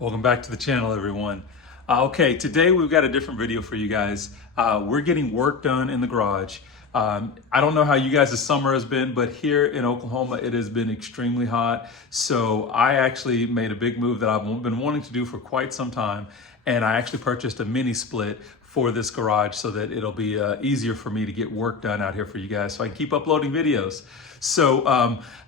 Welcome back to the channel, everyone. Okay, today we've got a different video for you guys. We're getting work done in the garage. I don't know how you guys' summer has been, but here in Oklahoma, it has been extremely hot. So I actually made a big move that I've been wanting to do for quite some time. And I actually purchased a mini split for this garage so that it'll be easier for me to get work done out here for you guys so I can keep uploading videos. So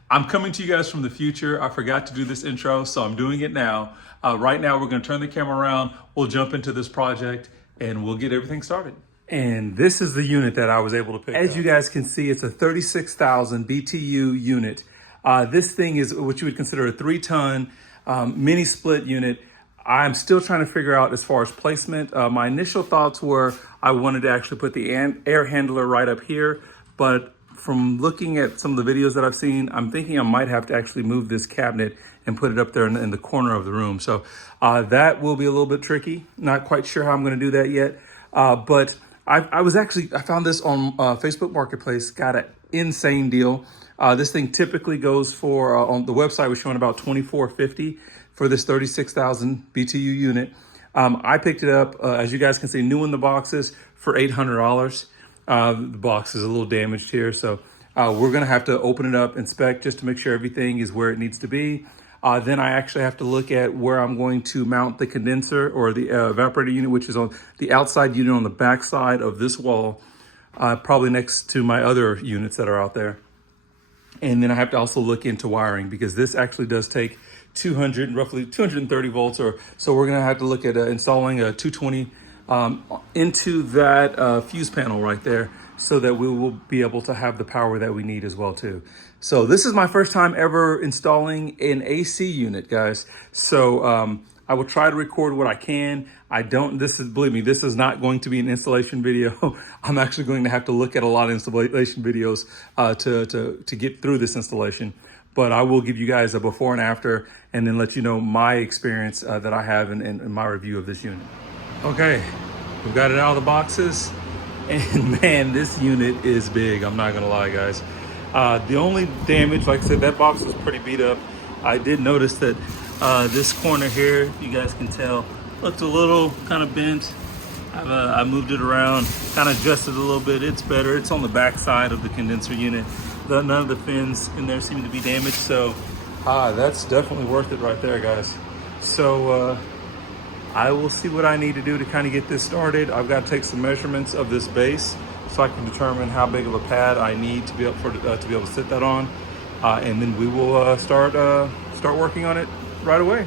I'm coming to you guys from the future. I forgot to do this intro, so I'm doing it now. Right now, we're gonna turn the camera around, we'll jump into this project, and we'll get everything started. And this is the unit that I was able to pick up. As you guys can see, it's a 36,000 BTU unit. This thing is what you would consider a 3-ton mini split unit. I'm still trying to figure out as far as placement. My initial thoughts were I wanted to actually put the air handler right up here, but from looking at some of the videos that I've seen, I'm thinking I might have to actually move this cabinet and put it up there in the corner of the room. So that will be a little bit tricky. Not quite sure how I'm gonna do that yet. But I found this on Facebook Marketplace, got an insane deal. This thing typically goes for, on the website was showing about $24.50 for this 36,000 BTU unit. I picked it up, as you guys can see, new in the boxes for $800. The box is a little damaged here, so we're gonna have to open it up, inspect just to make sure everything is where it needs to be. Then I actually have to look at where I'm going to mount the condenser or the evaporator unit, which is on the outside unit on the back side of this wall, probably next to my other units that are out there. And then I have to also look into wiring because this actually does take roughly 230 volts, or so we're gonna have to look at installing a 220 into that fuse panel right there so that we will be able to have the power that we need as well too. So this is my first time ever installing an AC unit, guys. So I will try to record what I can. Believe me, this is not going to be an installation video. I'm actually going to have to look at a lot of installation videos to get through this installation. But I will give you guys a before and after, and then let you know my experience that I have in my review of this unit. Okay, we've got it out of the boxes, and man, this unit is big. I'm not gonna lie, guys. The only damage, like I said, that box was pretty beat up. I did notice that this corner here, if you guys can tell, looked a little kind of bent. I moved it around, kind of adjusted it a little bit. It's better. It's on the back side of the condenser unit. None of the fins in there seem to be damaged, so that's definitely worth it right there, guys. So I will see what I need to do to kind of get this started. I've got to take some measurements of this base so I can determine how big of a pad I need to be able to sit that on, and then we will start working on it right away.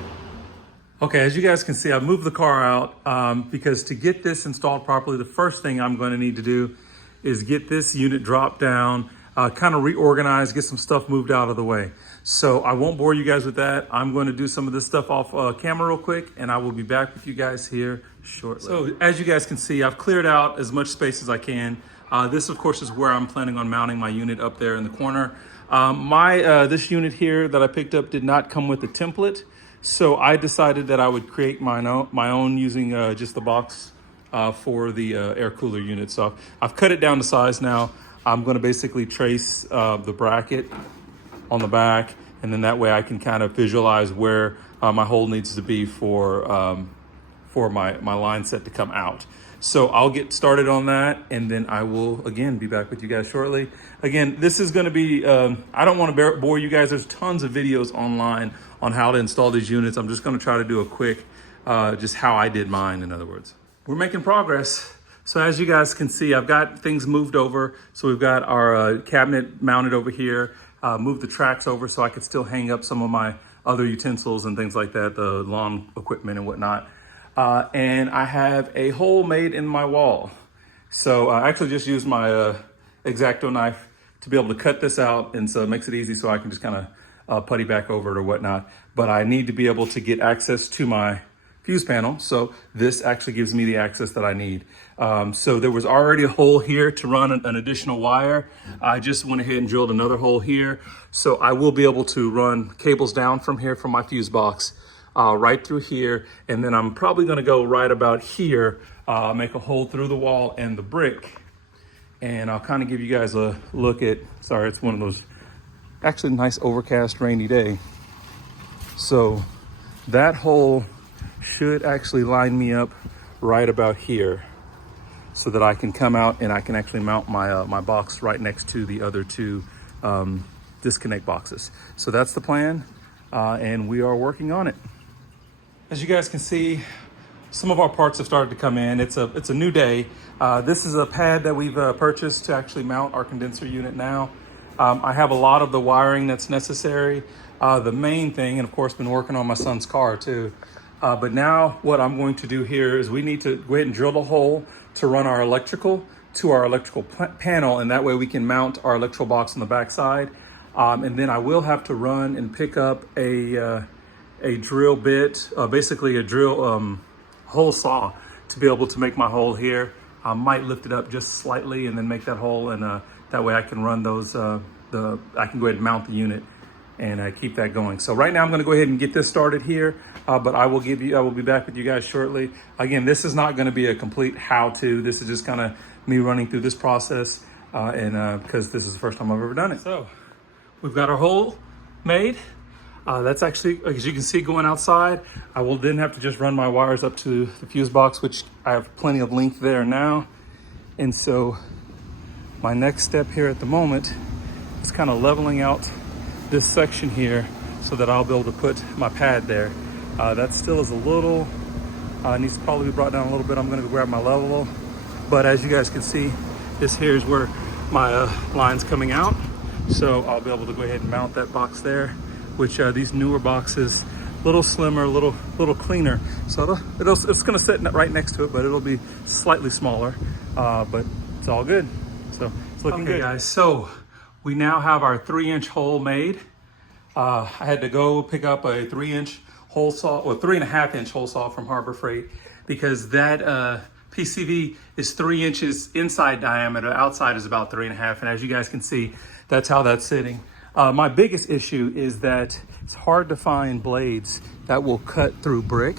Okay, as you guys can see, I've moved the car out because to get this installed properly, the first thing I'm going to need to do is get this unit dropped down, kind of reorganize, get some stuff moved out of the way. So I won't bore you guys with that. I'm going to do some of this stuff off camera real quick, and I will be back with you guys here shortly. So as you guys can see, I've cleared out as much space as I can. This, of course, is where I'm planning on mounting my unit up there in the corner. This unit here that I picked up did not come with a template, so I decided that I would create my own using just the box for the air cooler unit. So I've cut it down to size now. I'm going to basically trace the bracket on the back, and then that way I can kind of visualize where my hole needs to be for my line set to come out. So I'll get started on that, and then I will again be back with you guys shortly. Again, this is going to be I don't want to bore you guys. There's tons of videos online on how to install these units. I'm just going to try to do a quick just how I did mine, in other words. We're making progress. So as you guys can see, I've got things moved over. So we've got our cabinet mounted over here, moved the tracks over so I could still hang up some of my other utensils and things like that, the lawn equipment and whatnot. And I have a hole made in my wall. So I actually just used my X-Acto knife to be able to cut this out, and so it makes it easy so I can just kind of putty back over it or whatnot. But I need to be able to get access to my fuse panel, so this actually gives me the access that I need. So there was already a hole here to run an additional wire. I just went ahead and drilled another hole here, so I will be able to run cables down from here from my fuse box right through here, and then I'm probably going to go right about here, make a hole through the wall and the brick, and I'll kind of give you guys a look at, sorry, it's one of those actually nice overcast rainy day. So that hole should actually line me up right about here so that I can come out and I can actually mount my, my box right next to the other two disconnect boxes. So that's the plan, and we are working on it. As you guys can see, some of our parts have started to come in. It's a new day. This is a pad that we've purchased to actually mount our condenser unit now. I have a lot of the wiring that's necessary. The main thing, and of course been working on my son's car too. But now what I'm going to do here is we need to go ahead and drill a hole to run our electrical to our electrical panel, and that way we can mount our electrical box on the back side. And then I will have to run and pick up a drill bit, basically a drill hole saw to be able to make my hole here. I might lift it up just slightly and then make that hole, and that way I can run those, I can go ahead and mount the unit and keep that going. So right now I'm gonna go ahead and get this started here, but I will be back with you guys shortly. Again, this is not gonna be a complete how-to. This is just kind of me running through this process, and because this is the first time I've ever done it. So we've got our hole made. That's actually, as you can see, going outside. I will then have to just run my wires up to the fuse box, which I have plenty of length there now. And so my next step here at the moment is kind of leveling out this section here so that I'll be able to put my pad there. That still is a little, needs to probably be brought down a little bit. I'm gonna go grab my level. But as you guys can see, this here is where my line's coming out. So I'll be able to go ahead and mount that box there, which these newer boxes, a little slimmer, a little cleaner. So it's gonna sit right next to it, but it'll be slightly smaller, but it's all good. So it's looking good. Guys, so we now have our 3-inch hole made. I had to go pick up a 3-inch hole saw, or 3.5-inch hole saw from Harbor Freight, because that PCV is 3 inches inside diameter, outside is about 3.5. And as you guys can see, that's how that's sitting. My biggest issue is that it's hard to find blades that will cut through brick,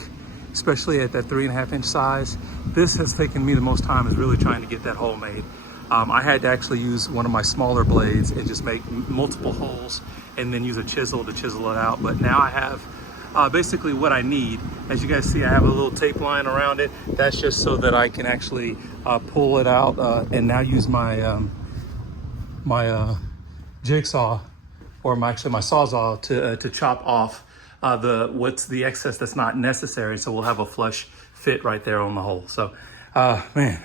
especially at that 3.5-inch size. This has taken me the most time, is really trying to get that hole made. I had to actually use one of my smaller blades and just make multiple holes and then use a chisel to chisel it out. But now I have basically what I need. As you guys see, I have a little tape line around it. That's just so that I can actually pull it out and now use my my jigsaw, or my sawzall to chop off what's the excess that's not necessary. So we'll have a flush fit right there on the hole. So man,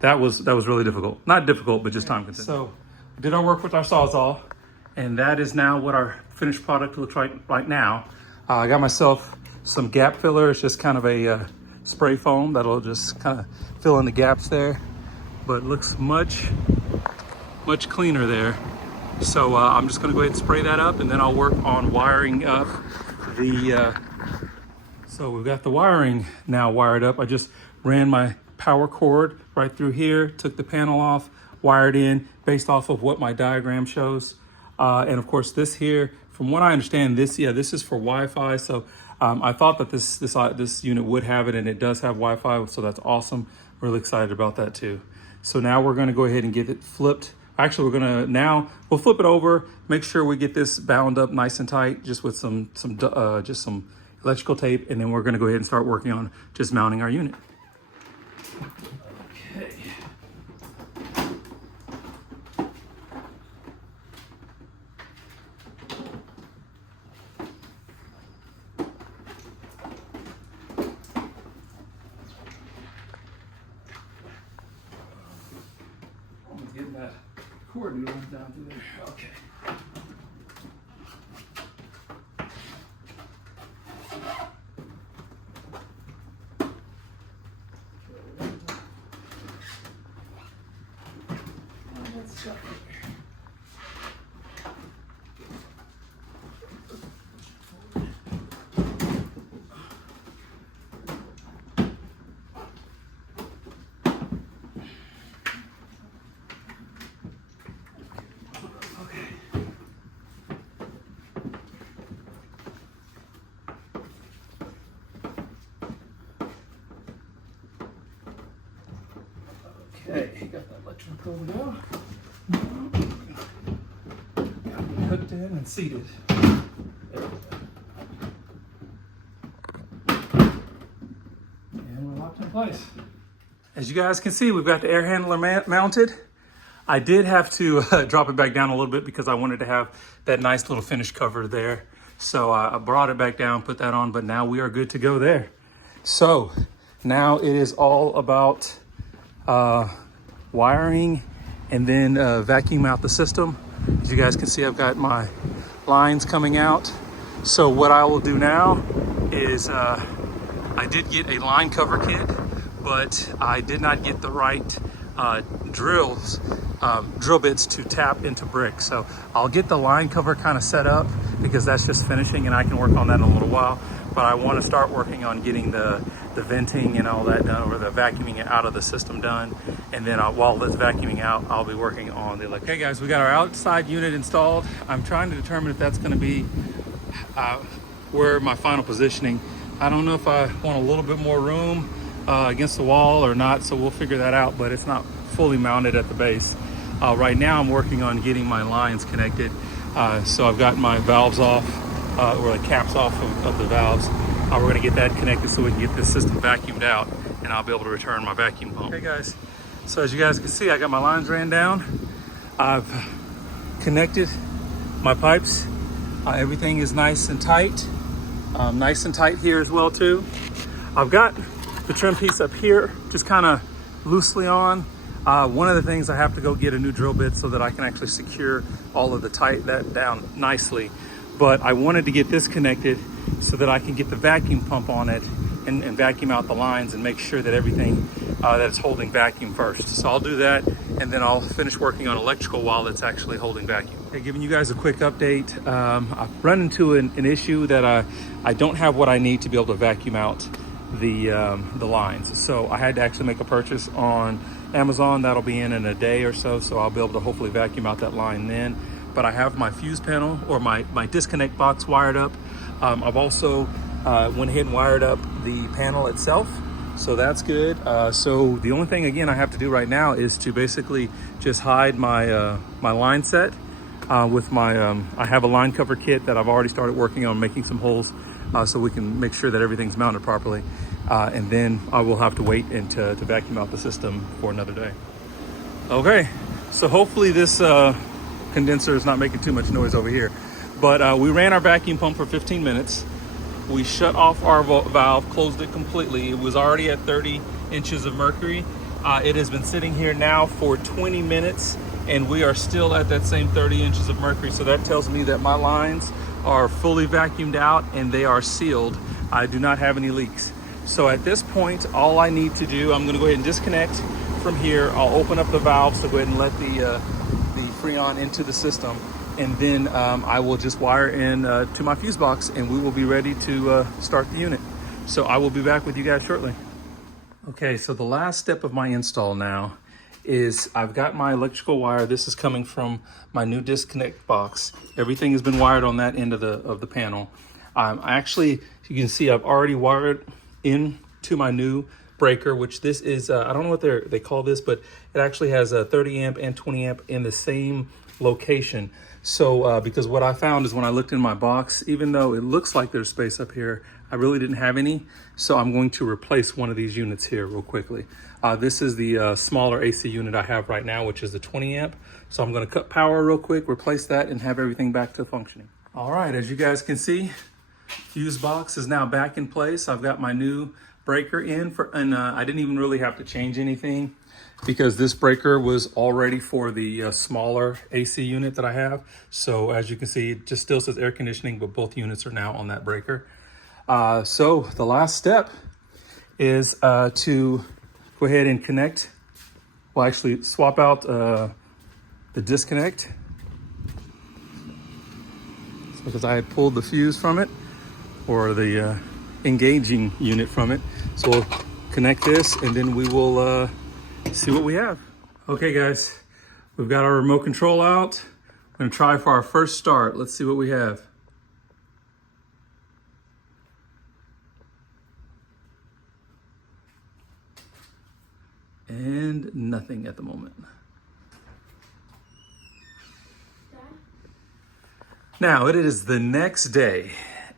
that was really difficult. Not difficult, but just time consuming. So we did our work with our sawzall, and that is now what our finished product looks like right now. I got myself some gap filler. It's just kind of a spray foam that'll just kind of fill in the gaps there, but it looks much cleaner there. So I'm just gonna go ahead and spray that up, and then I'll work on wiring up the, so we've got the wiring now wired up. I just ran my power cord right through here, took the panel off, wired in based off of what my diagram shows. And of course this here, from what I understand, this is for Wi-Fi. So I thought that this unit would have it, and it does have Wi-Fi, so that's awesome. Really excited about that too. So now we're gonna go ahead and get it flipped. Actually, we'll flip it over, make sure we get this bound up nice and tight, just with some electrical tape, and then we're gonna go ahead and start working on just mounting our unit. Okay. I'm getting that cord runs down through there. Okay. Let's stop right there. Okay, got that electrical now. Got it hooked in and seated. There we go. in place. As you guys can see, we've got the air handler mounted. I did have to drop it back down a little bit because I wanted to have that nice little finish cover there. So I brought it back down, put that on, but now we are good to go there. So now it is all about wiring and then vacuum out the system. As you guys can see, I've got my lines coming out. So what I will do now is I did get a line cover kit, but I did not get the right drill bits to tap into brick. So I'll get the line cover kind of set up because that's just finishing and I can work on that in a little while. But I want to start working on getting the venting and all that done, or the vacuuming out of the system done. And then while it's vacuuming out, I'll be working on the electric. Okay guys, we got our outside unit installed. I'm trying to determine if that's going to be where my final positioning. I don't know if I want a little bit more room against the wall or not, so we'll figure that out, but it's not fully mounted at the base. Right now I'm working on getting my lines connected. So I've got my valves off, or the caps off of the valves. We're gonna get that connected so we can get this system vacuumed out and I'll be able to return my vacuum pump. Okay guys, so as you guys can see, I got my lines ran down. I've connected my pipes. Everything is nice and tight. Nice and tight here as well too. I've got the trim piece up here, just kind of loosely on. One of the things, I have to go get a new drill bit so that I can actually secure all of that down nicely. But I wanted to get this connected so that I can get the vacuum pump on it and vacuum out the lines and make sure that everything that it's holding vacuum first. So I'll do that and then I'll finish working on electrical while it's actually holding vacuum. Okay, giving you guys a quick update. I've run into an issue that I don't have what I need to be able to vacuum out the lines. So I had to actually make a purchase on Amazon. That'll be in a day or so. So I'll be able to hopefully vacuum out that line then. But I have my fuse panel or my disconnect box wired up. I've also went ahead and wired up the panel itself. So that's good. So the only thing again I have to do right now is to basically just hide my my line set with my I have a line cover kit that I've already started working on making some holes so we can make sure that everything's mounted properly. And then I will have to wait and to vacuum out the system for another day. Okay, so hopefully this condenser is not making too much noise over here. But we ran our vacuum pump for 15 minutes. We shut off our valve, closed it completely. It was already at 30 inches of mercury. It has been sitting here now for 20 minutes and we are still at that same 30 inches of mercury. So that tells me that my lines are fully vacuumed out and they are sealed. I do not have any leaks. So at this point, all I need to do, I'm gonna go ahead and disconnect from here. I'll open up the valves to go ahead and let the Freon into the system. And then I will just wire in to my fuse box and we will be ready to start the unit. So I will be back with you guys shortly. Okay, so the last step of my install now is I've got my electrical wire. This is coming from my new disconnect box. Everything has been wired on that end of the panel. Actually, you can see I've already wired into my new breaker, which this is, I don't know what they call this, but it actually has a 30 amp and 20 amp in the same location. So because what I found is when I looked in my box, even though it looks like there's space up here, I really didn't have any. So I'm going to replace one of these units here real quickly. This is the smaller AC unit I have right now, which is the 20 amp. So I'm going to cut power real quick, replace that, and have everything back to functioning. All right, as you guys can see, fuse box is now back in place. I've got my new breaker in and I didn't even really have to change anything because this breaker was already for the smaller AC unit that I have. So as you can see, it just still says air conditioning, but both units are now on that breaker. So the last step is to go ahead and connect. Well, actually swap out the disconnect because I had pulled the fuse from it, or the engaging unit from it. So we'll connect this and then we will see what we have. Okay guys, we've got our remote control out. I'm gonna try for our first start. Let's see what we have. And nothing at the moment. Now it is the next day.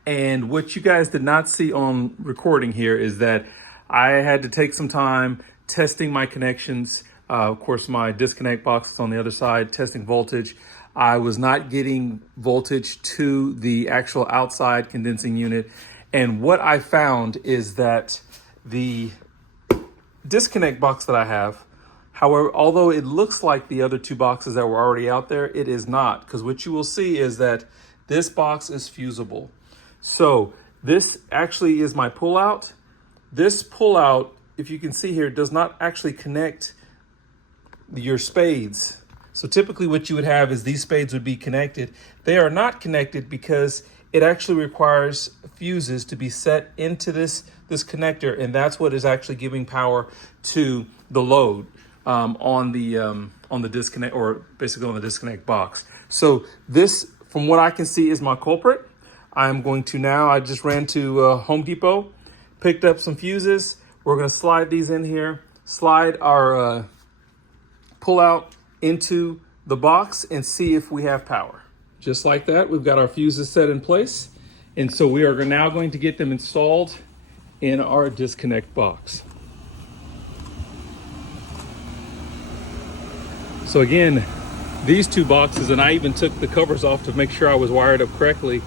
And what you guys did not see on recording here is that I had to take some time testing my connections. Of course, my disconnect box is on the other side, testing voltage. I was not getting voltage to the actual outside condensing unit. And what I found is that the disconnect box that I have, however, although it looks like the other two boxes that were already out there, it is not, because what you will see is that this box is fusible. So this actually is my pullout. This pullout, if you can see here, does not actually connect your spades. So typically what you would have is these spades would be connected. They are not connected because it actually requires fuses to be set into this connector, and that's what is actually giving power to the load on the disconnect, or basically on the disconnect box. So this, from what I can see, is my culprit. I'm going to now, I just ran to Home Depot, picked up some fuses. We're going to slide these in here, slide our pullout into the box and see if we have power. Just like that, we've got our fuses set in place. And so we are now going to get them installed in our disconnect box. So again, these two boxes, and I even took the covers off to make sure I was wired up correctly.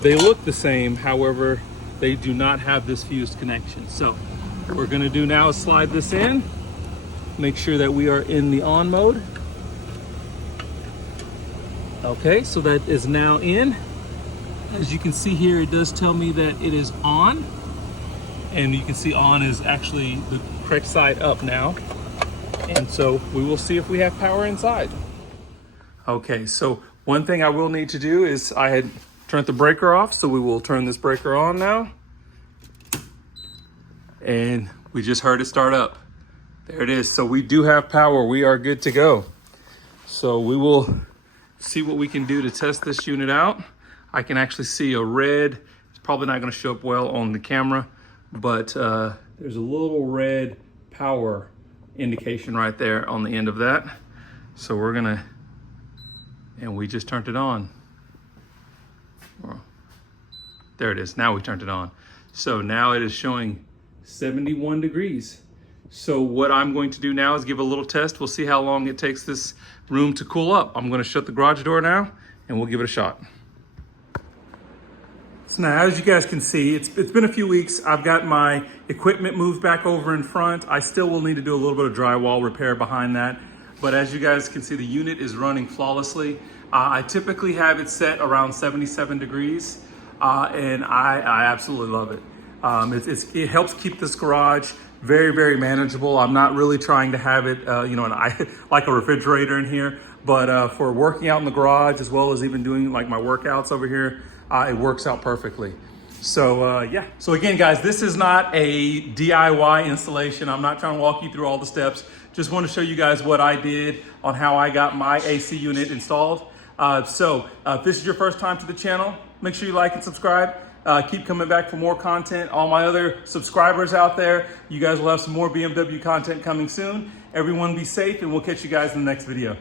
They look the same, however, they do not have this fused connection. So what we're gonna do now is slide this in, make sure that we are in the on mode. Okay, so that is now in. As you can see here, it does tell me that it is on. And you can see on is actually the correct side up now. And so we will see if we have power inside. Okay, so one thing I will need to do is I had turned the breaker off, so we will turn this breaker on now. And we just heard it start up. There it is. So we do have power. We are good to go. So we will see what we can do to test this unit out. I can actually see a red. It's probably not going to show up well on the camera, but there's a little red power indication right there on the end of that. So we're gonna, and we just turned it on. There it is. Now we turned it on. So now it is showing 71 degrees. So what I'm going to do now is give a little test. We'll see how long it takes this room to cool up. I'm going to shut the garage door now and we'll give it a shot. So now, as you guys can see, it's been a few weeks. I've got my equipment moved back over in front. I still will need to do a little bit of drywall repair behind that. But as you guys can see, the unit is running flawlessly. I typically have it set around 77 degrees, and I absolutely love it. It helps keep this garage very, very manageable. I'm not really trying to have it, like a refrigerator in here, but for working out in the garage, as well as even doing like my workouts over here, it works out perfectly. So yeah. So again, guys, this is not a DIY installation. I'm not trying to walk you through all the steps. Just want to show you guys what I did on how I got my AC unit installed. If this is your first time to the channel, make sure you like and subscribe. Keep coming back for more content. All my other subscribers out there, you guys will have some more BMW content coming soon. Everyone be safe, and we'll catch you guys in the next video.